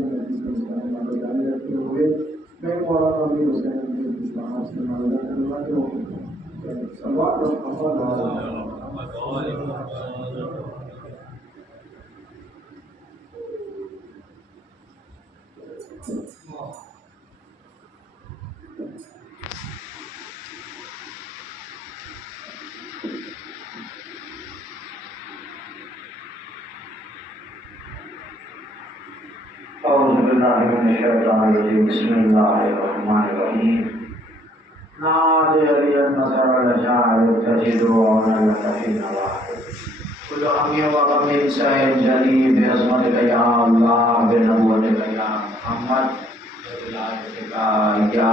جاری رکھتے ہوئے میں مولانا امیر حسین اسلام سے معلومات کرنا کہ سلوات أعوذ بالله من الشيطان الرجيم بسم الله الرحمن الرحيم نادي لي النصر والشاعر تجد وعنا لك كل أمي وغمي سعيد جليل بعظمتك يا الله بنبوتك يا محمد بولایتك يا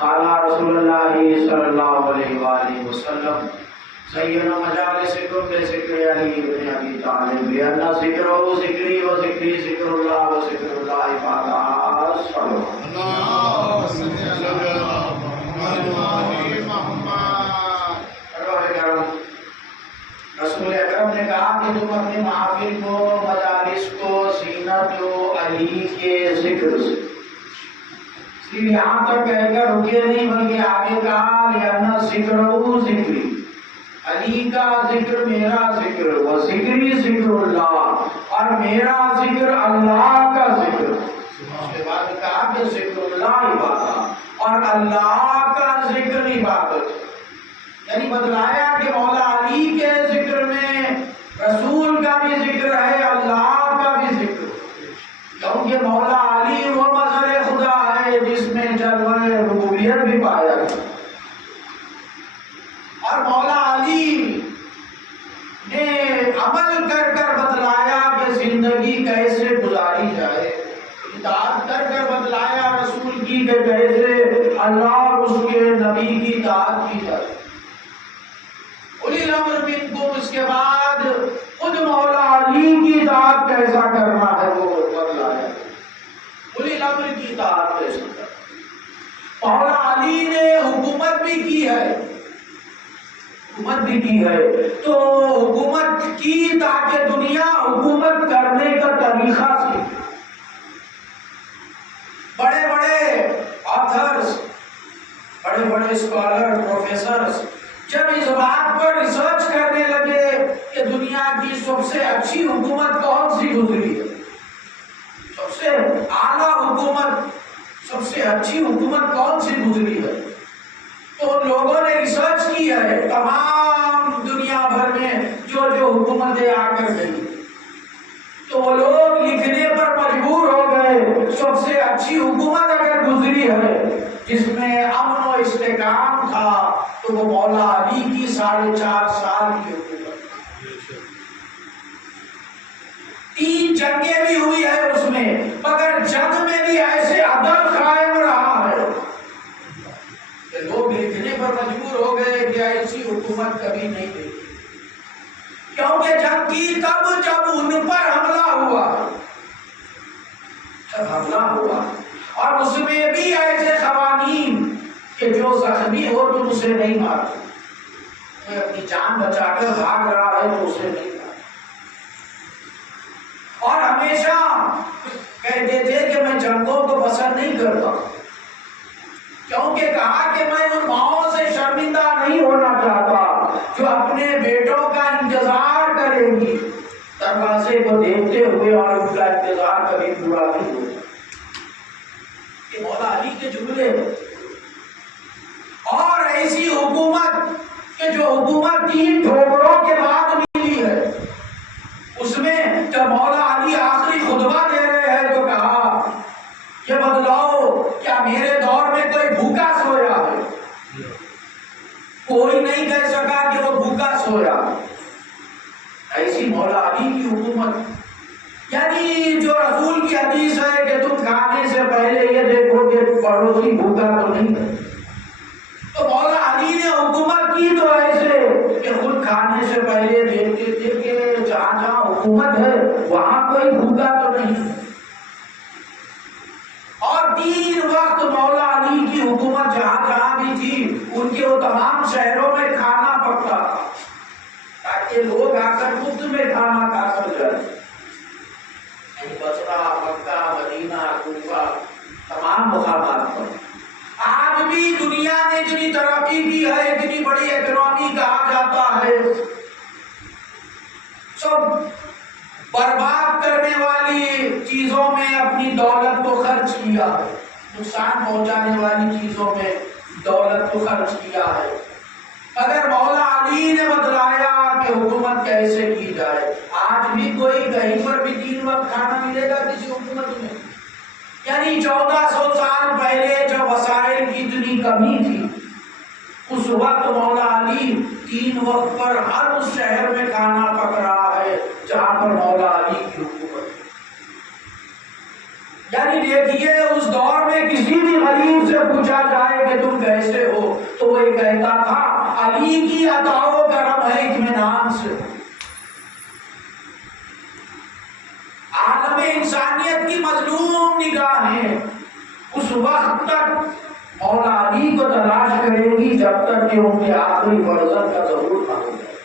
قال رسول الله صلى الله عليه وآله وسلم سيدنا مجالسكم بذكر علي بن ابي طالب لان ذكره ذكري وذكري ذكر الله وذكر الله تعالى صلى الله عليه وسلم. رسول اکرم نے کہا کہ تم اپنے محافل کو مجالس کو زینت و علی کے ذکر سے صرف یہاں تک کہہ کر رکے نہیں بلکہ آگے کہا لأن ذکرہ ذکری علی کا ذکر میرا ذکر و ذکری ذکر اللہ اور میرا ذکر اللہ کا ذکر. اس کے بعد کہا کہ ذکر اللہ عبادت اور اللہ کا ذکر عبادت. یعنی بتلایا کہ مولا علی کے ذکر میں رسول کا بھی ذکر ہے اللہ کا بھی ذکر کیونکہ مولا علی وہ مظہر خدا ہے جس میں جلوہ ربوبیت بھی پایا گیا اور مولا علی نے عمل کر کر بتلایا کہ زندگی کیسے گزاری جائے اطاعت کر کر بتلایا رسول کی کہ کیسے اللہ اور اس کے نبی کی اطاعت کی جائے. اولی الامر منکم اس کے بعد خود مولا علی کی اطاعت کیسا کرنا ہے وہ بتلایا. اولی الامر کی اطاعت کیسا کرنا. مولا علی نے حکومت بھی کی ہے تو حکومت کی تاکہ دنیا حکومت کرنے کا طریقہ سیکھے. بڑے بڑے آتھرز بڑے بڑے اسکالر پروفیسرز جب اس بات پر ریسرچ کرنے لگے کہ دنیا کی سب سے اچھی حکومت کون سی گزری ہے سب سے اعلیٰ حکومت سب سے اچھی حکومت کون سی گزری ہے تو لوگوں نے ریسرچ کی ہے تمام دنیا بھر میں جو حکومتیں آ کر گئی تو وہ لوگ لکھنے پر مجبور ہو گئے سب سے اچھی حکومت اگر گزری ہے جس میں امن و استحکام تھا تو وہ مولا علی کی 4.5 سال کی حکومت. 3 جنگیں بھی ہوئی ہے اس میں مگر جنگ میں بھی ایسے عدل قائم رہا ہے لوگ لکھنے پر مجبور ہو گئے کہ ایسی حکومت کبھی نہیں دیکھی کیونکہ جنگ کی تب جب ان پر حملہ ہوا اور اس میں بھی ایسے قوانین کہ جو زخمی ہو تو اسے نہیں مارتے کوئی اپنی جان بچا کر بھاگ رہا ہے تو اسے نہیں مارتے اور ہمیشہ کہتے تھے کہ میں جنگوں کو پسند نہیں کرتا کیونکہ کہا کہ میں ان ماؤں سے شرمندہ نہیں ہونا چاہتا جو اپنے بیٹوں کا انتظار کریں گی دروازے کو دیکھتے ہوئے اور ان کا انتظار کبھی پورا نہیں ہوتا. یہ مولا علی کے جملے اور ایسی حکومت کہ جو حکومت 3 ٹھوکروں کے بعد ملی ہے اس میں جب مولا علی آخری خطبہ دے رہے ہیں تو کہا یہ بدلاؤ کیا میرے دور میں کوئی بھوکا سویا ہے کوئی نہیں کہہ سکا کہ وہ بھوکا سویا. ایسی مولا علی کی حکومت یعنی جو رسول کی حدیث ہے کہ تم کھانے سے پہلے یہ دیکھو کہ پڑوسی بھوکا تو نہیں ہے تو مولا علی نے حکومت کی تو ایسے کہ خود کھانے سے پہلے دیکھتے تھے کہ جہاں جہاں حکومت ہے وہاں کوئی بھوکا تو نہیں. اور 3 وقت مولا علی کی حکومت جہاں جہاں بھی تھی ان کے وہ تمام شہروں میں کھانا پکتا تھا تاکہ لوگ آ کر مفت میں کھانا کھا کر جائیں. برباد کرنے والی چیزوں میں اپنی دولت کو خرچ کیا ہے، نقصان پہنچانے والی چیزوں میں دولت کو خرچ کیا ہے۔ اگر مولا علی نے بتلایا کہ حکومت کیسے کی جائے، آج بھی کوئی کہیں پر بھی 3 وقت کھانا ملے گا کسی حکومت میں؟ یعنی 1400 سال پہلے جب وسائل کی اتنی کمی تھی، اس وقت مولا علی 3 وقت پر ہر اس شہر میں کھانا پک رہا ہے جہاں پر مولا علی کی حکومت ہے۔ یعنی دیکھیے اس دور میں کسی بھی غریب سے پوچھا جائے کہ تم کیسے ہو تو وہ یہ کہتا تھا علی کی عطا و کرم ہے اطمینان سے۔ عالم انسانیت کی مظلوم نگاہیں اس وقت تک مولا علی کو تلاش کرے گی جب تک کہ ان کے آخری ورزت کا ضرور نہ ہو جائے۔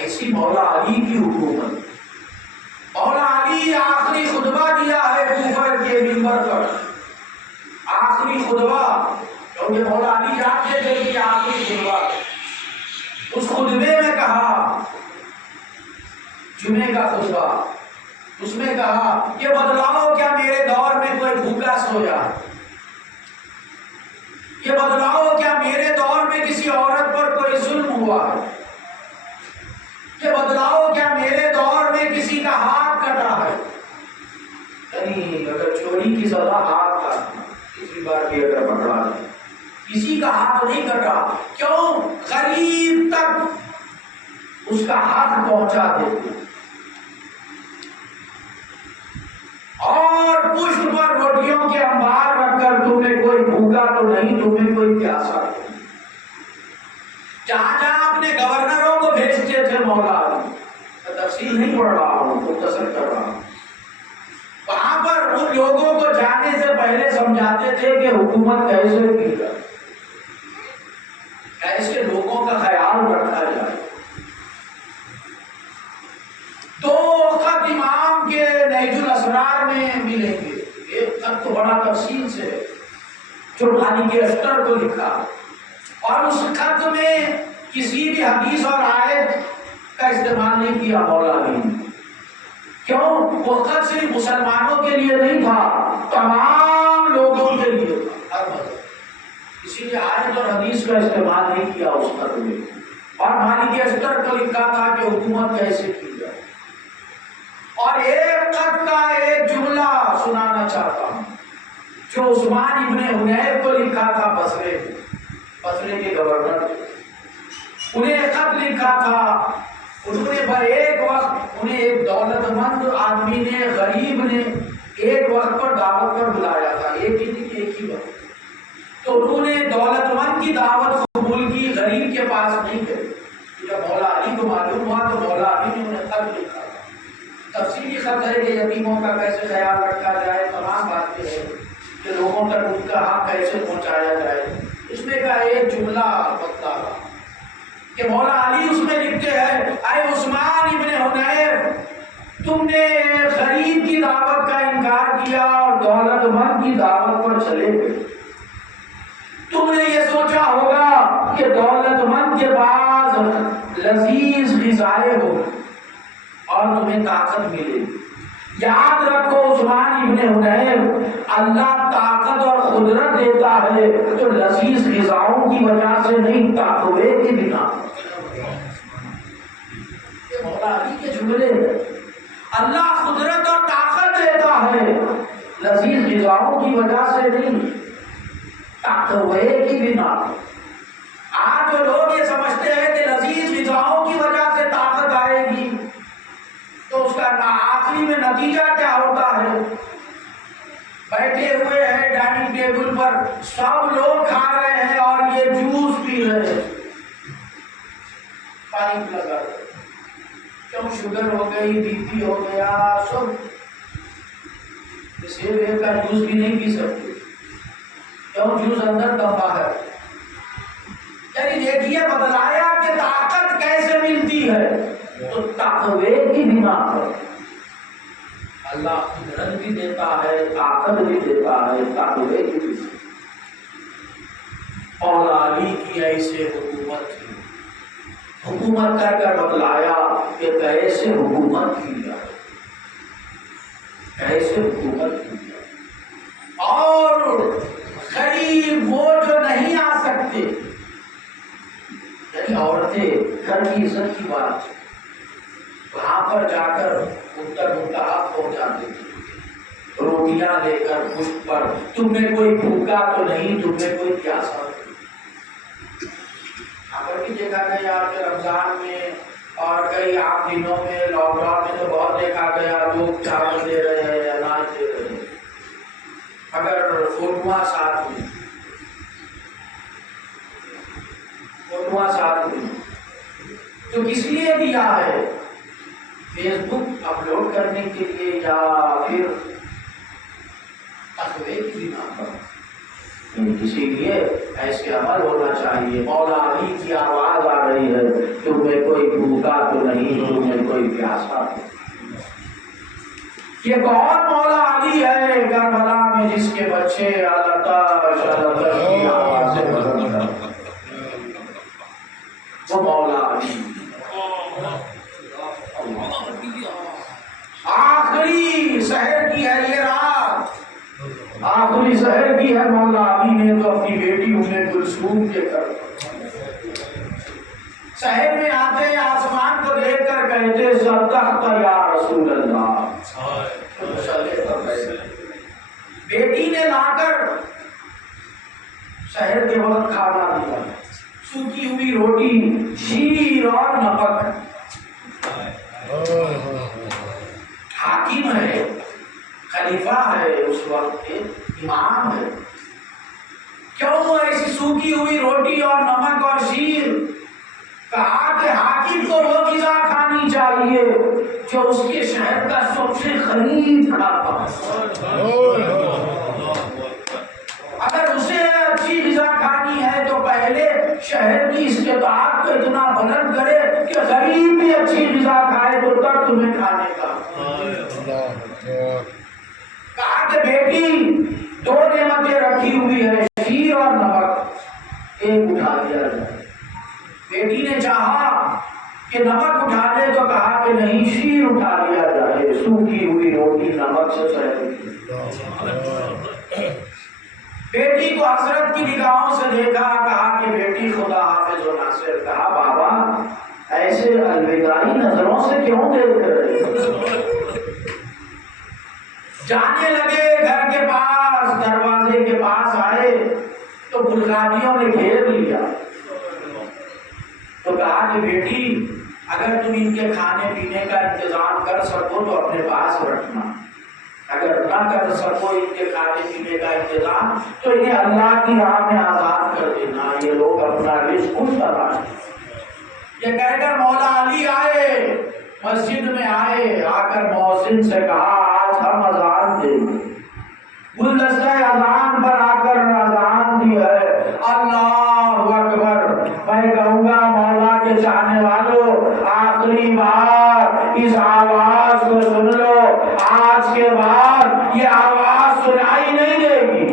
ایسی مولا علی کی حکومت۔ مولا علی آخری خطبہ دیا ہے کوفہ کے منبر پر، آخری خطبہ، کیونکہ مولا علی جانتے تھے کہ آخری خطبہ، اس خطبے میں کہا، جمعے کا خطبہ، اس میں کہا کہ بتلاؤ کیا میرے دور میں کوئی بھوکا سویا؟ یہ بتلاؤ کیا میرے دور میں کسی عورت پر کوئی ظلم ہوا ہے؟ یہ بتلاؤ کیا میرے دور میں کسی کا ہاتھ کٹا ہے؟ یعنی اگر چوری کی سزا ہاتھ کاٹنا، کسی بار بھی اگر پکڑا جائے، کسی کا ہاتھ نہیں کٹا، کیوں؟ غریب تک اس کا حق پہنچا دیتے اور پشت پر روٹیوں کے انبار رکھ کر تمہیں کوئی بھوکا تو نہیں، تمہیں کوئی پیاسا نہیں۔ جہاں جہاں اپنے گورنروں کو بھیجتے تھے مولا علی، میں تفصیل نہیں پڑھ رہا ہوں، مختصر کر رہا ہوں، وہاں پر ان لوگوں کو جانے سے پہلے سمجھاتے تھے کہ حکومت کیسے کی جائے، کیسے لوگوں کا خیال رکھا جائے۔ 2 خط امام کے نہج الاسرار میں ملیں گے، ایک خط تو بڑا تفصیل سے جو مالک اشتر کو لکھا، اور اس خط میں کسی بھی حدیث اور آیت کا استعمال نہیں کیا مولا علی نے۔ کیوں؟ وہ خط صرف مسلمانوں کے لیے نہیں تھا، تمام لوگوں کے لیے تھا، ہر مذہب، اسی لیے آیت اور حدیث کا استعمال نہیں کیا اس خط میں، اور مالک اشتر کو لکھا تھا کہ حکومت کیسے کی جائے۔ اور ایک خط کا ایک جملہ سنانا چاہتا ہوں جو عثمان ابن حنیف کو لکھا تھا، بصرے کے گورنر تھے، انہیں خط لکھا تھا، انہوں نے پر ایک وقت انہیں ایک دولت مند آدمی نے، غریب نے ایک وقت پر دعوت پر بلایا تھا، ایک ہی وقت، تو انہوں نے دولت مند کی دعوت قبول کی، غریب کے پاس نہیں گئے۔ جب مولا علی کو معلوم ہوا تو مولا علی نے انہیں خط لکھا، تفصیلی خط ہے کہ یتیموں کا کیسے خیال رکھا جائے، تمام باتیں ہیں کہ لوگوں تک ان کا حق کیسے پہنچایا جائے۔ اس میں کا ایک جملہ بتلا کہ مولا علی اس میں لکھتے ہیں، اے عثمان ابن حنیف، تم نے غریب کی دعوت کا انکار کیا اور دولت مند کی دعوت پر چلے گئے۔ تم نے یہ سوچا ہوگا کہ دولت مند کے پاس لذیذ غذائیں ہو اور تمہیں طاقت ملے گی۔ یاد رکھو عثمان ابن حنیف، اللہ طاقت اور قدرت دیتا ہے تو لذیذ غذاؤں کی وجہ سے نہیں، تقوی کی بنا۔ یہ مولا علی کے جملے، اللہ قدرت اور طاقت دیتا ہے لذیذ غذاؤں کی وجہ سے نہیں، تقوی کی بنا۔ آج جو لوگ یہ سمجھتے ہیں کہ لذیذ غذاؤں کی وجہ سے طاقت آئے گی تو اس کا آخری میں نتیجہ کیا ہوتا ہے؟ بیٹھے ہوئے ہیں ڈائننگ ٹیبل پر، سب لوگ کھا رہے ہیں اور یہ جوس پی رہے ہیں، پانی لگا، کیوں؟ شوگر ہو گئی، بی پی ہو گیا، سب سیب کا جوس بھی نہیں پی سکتے، کیوں؟ جوس اندر دبا ہے۔ یعنی دیکھیے بتلایا کہ طاقت کیسے ملتی ہے، تو تقوی کی بنا پر اللہ قدرت بھی دیتا ہے، طاقت بھی دیتا ہے، تقوی کی بنا۔ مولا علی کی ایسے حکومت تھی، حکومت کر کر بتلایا کہ کیسے حکومت کی جائے، کیسے حکومت کی جائے۔ اور غریب وہ جو نہیں آ سکتے، یعنی عورتیں گھر کی عزت کی بات، وہاں پر جا کر ان تک ان کا حق پہنچاتے تھے، روٹیاں لے کر مشت پر، تم میں کوئی بھوکا تو نہیں، تم میں کوئی پیاسا تو نہیں۔ اگر بھی دیکھا گیا کہ رمضان میں اور کئی عام دنوں میں، لاک ڈاؤن میں تو بہت دیکھا گیا لوگ چاول دے رہے ہیں، اناج دے رہے ہیں، اگر فوٹواں ساتھ میں، فوٹواں ساتھ میں تو کس لیے دیا ہے؟ فیس بک اپلوڈ کرنے کے لیے یا پھر تقوی کی بنا پر؟ اسی لیے ایسے عمل ہونا چاہیے۔ مولا علی کی آواز آ رہی ہے، تم میں کوئی بھوکا تو نہیں، تم میں کوئی پیاسا تو نہیں۔ یہ کون مولا علی ہے کربلا میں جس کے بچے التش کی آواز سے بدل گئے؟ وہ مولا علی آخری سحر کی ہے یہ رات، آخری سحر کی ہے۔ مولا علی نے تو اپنی بیٹی ام کلثوم کے کر سحر میں آتے آسمان کو دیکھ کر کہتے صدقت یا رسول اللہ، بیٹی نے لا کر سحر کے وقت کھانا دیا، سوکھی ہوئی روٹی، شیر اور نمک۔ حاکم ہے، خلیفہ ہے، اس وقت کے امام ہے، کیوں ایسی سوکھی ہوئی روٹی اور نمک اور شیر؟ کہا کہ حاکم کو وہ غذا کھانی چاہیے جو اس کے شہر کا سب سے قریب کھاتا ہے۔ اگر اسے اچھی غذا کھانی ہے تو پہلے شہر کی استطاعت کو اتنا بلند کرے کہ غریب بھی اچھی غذا کھائے تو تب تمہیں کھانے کا۔ کہا کہ بیٹی دو نعمتیں رکھی ہوئی ہے، شیر اور نمک، ایک اٹھا لیا جائے۔ بیٹی نے چاہا کہ نمک اٹھا لے تو کہا کہ نہیں، شیر اٹھا لیا جائے، سوکھی ہوئی روٹی نمک سے سہی۔ بیٹی کو حسرت کی نگاہوں سے دیکھا، کہا کہ بیٹی خدا حافظ و ناصر۔ کہا بابا ایسے الوداعی نظروں سے کیوں دیکھ رہے؟ جانے لگے گھر کے پاس، دروازے کے پاس آئے تو گلگاریوں نے گھیر لیا، تو کہا کہ بیٹی اگر تم ان کے کھانے پینے کا انتظام کر سکو تو اپنے پاس رکھنا، اگر نہ کر سکو ان کے کھانے پینے کا انتظام تو انہیں اللہ کی راہ میں آزاد کر دینا، یہ لوگ اپنا رزق خود تلاش۔ یہ کہہ کر مولا علی آئے، مسجد میں آئے، آ کر مؤذن سے کہا آج ہم اذان دیں گے۔ گلدستہ اذان پر آ کر اذان دی ہے، اللہ اکبر۔ میں کہوں گا مولا کے چاہنے والوں آخری بار اس آواز کو سن لو، آج کے بعد یہ آواز سنائی نہیں دے گی۔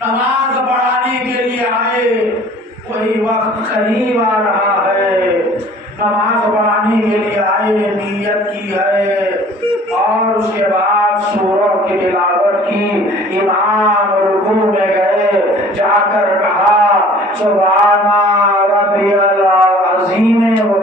نماز پڑھانے کے لیے آئے، وہی وقت قریب آ رہا ہے، نماز پڑھانے کے لیے آئے، نیت کی ہے اور اس کے بعد سورہ کی تلاوت کی۔ امام رکوع میں گئے، جا کر کہا سبحان ربی العظیم و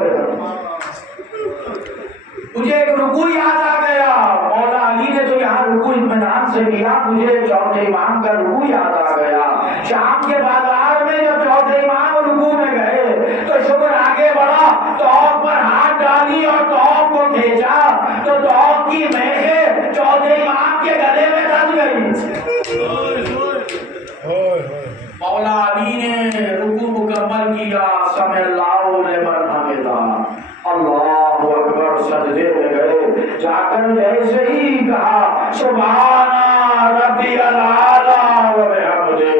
مجھے ایک رکوع یاد آ گیا، مولا علی نے تو یہاں رکوع اطمینان سے کیا، مجھے چوتھے امام کا رکوع یاد آ گیا۔ شام کے بازار میں جب چوتھے امام رکوع میں گئے تو شکر آگے بڑھا، توق پر ہاتھ ڈالی اور توق کو کھینچا تو توق کی میخیں چوتھے امام کے گلے میں ڈل گئی۔ مولا علی نے رکوع مکمل کیا، سمع اللہ لمن حمدہ، اللہ اکبر، سجدے میں گئے، جا کر جیسے ہی کہا سبحان ربی الاعلی و بحمدہ،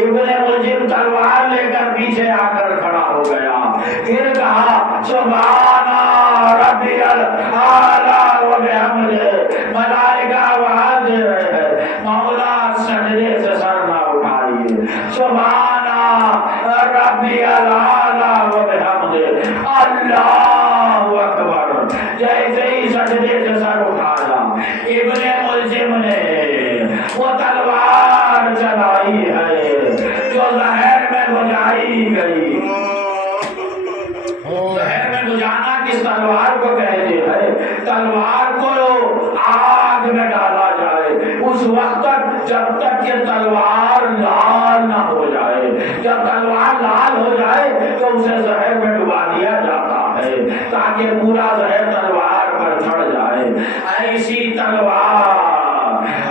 ابن ملجم تلوار لے کر پیچھے آ کر کھڑا ہو گیا، پھر کہا سبحان ربی الاعلی و بحمدہ، ملائکہ آواز دے رہے ہیں مولا سجدے سے سر نہ اٹھائیے، سبحان ربی ربی العالی و بحمدہ اللہ اکبر. جیسے ہی سجدے سے سر اٹھایا ابن ملجم نے وہ تلوار چلائی ہے جو زہر میں بجائی گئی. زہر میں بجانا کس تلوار کو کہتے ہیں؟ تلوار کو آگ میں ڈالا جائے اس وقت تک جب تک کہ تلوار لال نہ ہو جائے. جب تلوار لال ہو جائے تو اسے زہر میں ڈبا دیا جاتا ہے تاکہ پورا زہر تلوار پر چڑھ جائے. ایسی تلوار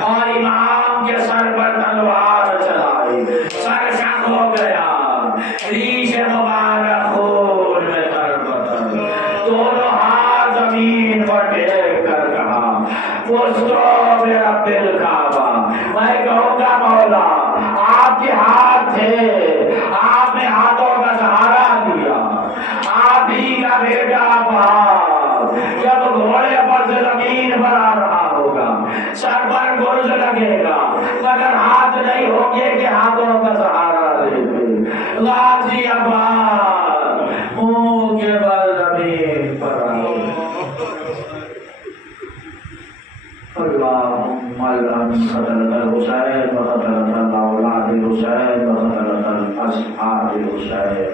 اور امام کے سر پر تلوار چلائی, سر شق ہو گیا, ریش مبارک خون میں تربتر, دونوں ہاتھ زمین پر ٹیک کر کہا وسطو برب الکعبہ, میں کہوں گا مولا آپ کے ہاتھ تھے, آپ نے ہاتھوں کا سہارا دیا, آپ ہی کا بیٹا عباس جب گھوڑے پر سے زمین پر آ رہا ہوگا سر پر گرز لگے گا مگر ہاتھ نہیں ہوں گے کہ ہاتھوں کا سہارا لے گے. غازی عباس منہ کے بل زمین پر آئے. اللهم الحمد قتلت الحسین وقتلت اولاد الحسین وقتلت اصحاب الحسین.